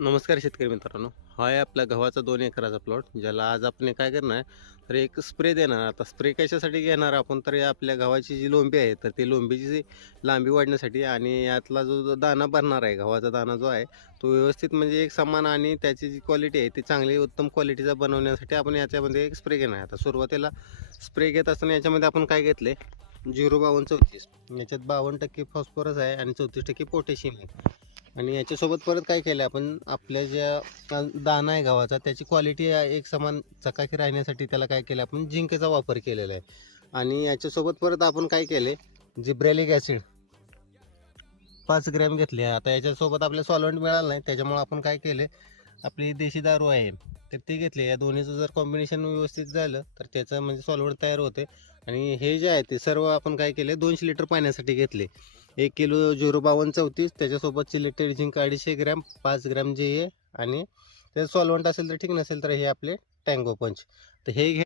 नमस्कार शेतकरी मित्रांनो. हा आहे आपल्या गव्हाचा 2 एकराचा प्लॉट, ज्याला आज आपण काय करणार आहे, तर एक स्प्रे देणार. आता स्प्रे कशासाठी घेणार आपण, तर या आपल्या गव्हाची जी लोंबी आहे, तर ती लोंबीची जी लांबी वाढण्यासाठी आणि यातला जो दाना भरणार आहे, गव्हाचा दाना जो आहे, तो व्यवस्थित म्हणजे एक समान आणि त्याची जी क्वालिटी आहे ती चांगली उत्तम क्वालिटीचा बनवण्यासाठी आपण याच्यामध्ये एक स्प्रे घेणार आहे. आता सुरुवातीला स्प्रे घेत असताना याच्यामध्ये आपण काय घेतले, 05234 याच्यात 52% फॉस्फरस आहे आणि 34% पोटॅशियम आहे. आणि याच्यासोबत परत काय केलं आपण, आपल्या ज्या दाना आहे गव्हाचा त्याची क्वालिटी एक समान चकाकी राहण्यासाठी त्याला काय केलं आपण, झिंकचा वापर केलेला आहे. आणि याच्यासोबत परत आपण काय केले, जिब्रेलिक ॲसिड 5 ग्रॅम घेतले. आता याच्यासोबत आपल्याला सॉल्व्हंट मिळालं नाही, त्याच्यामुळे आपण काय केले, आपली देशी दारू आहे तर ती घेतली. या दोन्हीचं जर कॉम्बिनेशन व्यवस्थित झालं तर त्याचं म्हणजे सॉल्व्हंट तयार होते. आणि हे जे आहे ते सर्व आपण काय केले, 200 लिटर पाण्यासाठी घेतले. 1 किलो 05234 त्याच्यासोबत सिलेक्टेड झिंक 250 ग्रॅम, 5 ग्रॅम जे आहे. आणि ते सॉल्व्हंट असेल तर ठीक, नसेल तर हे आपले टँगो पंच. तर हे